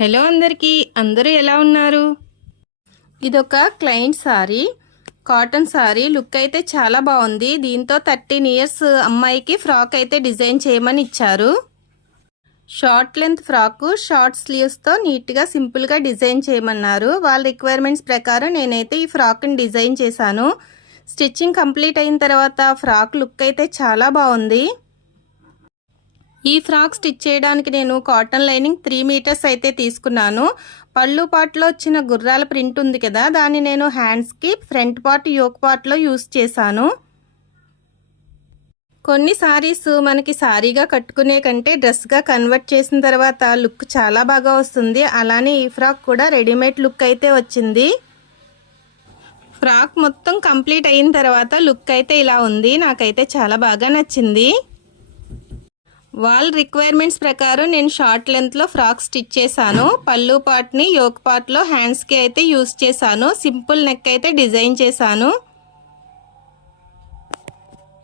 Hello అందరికీ, అందరూ ఎలా ఉన్నారు? ఇదొక client sorry, cotton sorry. Look అయితే చాలా బాగుంది. దీంతో 13 ఇయర్స్ అమ్మాయికి ఫ్రాక్ అయితే డిజైన్ చేయమని ఇచ్చారు. షార్ట్ లెంత్ ఫ్రాకు, షార్ట్ స్లీవ్స్తో నీట్గా సింపుల్గా డిజైన్ చేయమన్నారు. వాళ్ళ రిక్వైర్మెంట్స్ ప్రకారం నేనైతే ఈ ఫ్రాక్ని డిజైన్ చేశాను. స్టిచ్చింగ్ కంప్లీట్ అయిన తర్వాత ఫ్రాక్ లుక్ అయితే చాలా బాగుంది. ఈ ఫ్రాక్ స్టిచ్ చేయడానికి నేను కాటన్ లైనింగ్ 3 మీటర్స్ అయితే తీసుకున్నాను. పళ్ళు పార్ట్లో వచ్చిన గుర్రాల ప్రింట్ ఉంది కదా, దాన్ని నేను హ్యాండ్స్కి ఫ్రంట్ పార్ట్ యోక్ పార్ట్లో యూస్ చేశాను. కొన్ని సారీస్ మనకి సారీగా కట్టుకునే కంటే డ్రెస్గా కన్వర్ట్ చేసిన తర్వాత లుక్ చాలా బాగా వస్తుంది. అలానే ఈ ఫ్రాక్ కూడా రెడీమేడ్ లుక్ అయితే వచ్చింది. ఫ్రాక్ మొత్తం కంప్లీట్ అయిన తర్వాత లుక్ అయితే ఇలా ఉంది. నాకైతే చాలా బాగా నచ్చింది. వాళ్ళ రిక్వైర్మెంట్స్ ప్రకారం నేను షార్ట్ లెంత్లో ఫ్రాక్ స్టిచ్ చేశాను. పళ్ళు పార్ట్ని యోక్ పార్ట్లో హ్యాండ్స్కి అయితే యూస్ చేశాను. సింపుల్ నెక్ అయితే డిజైన్ చేశాను.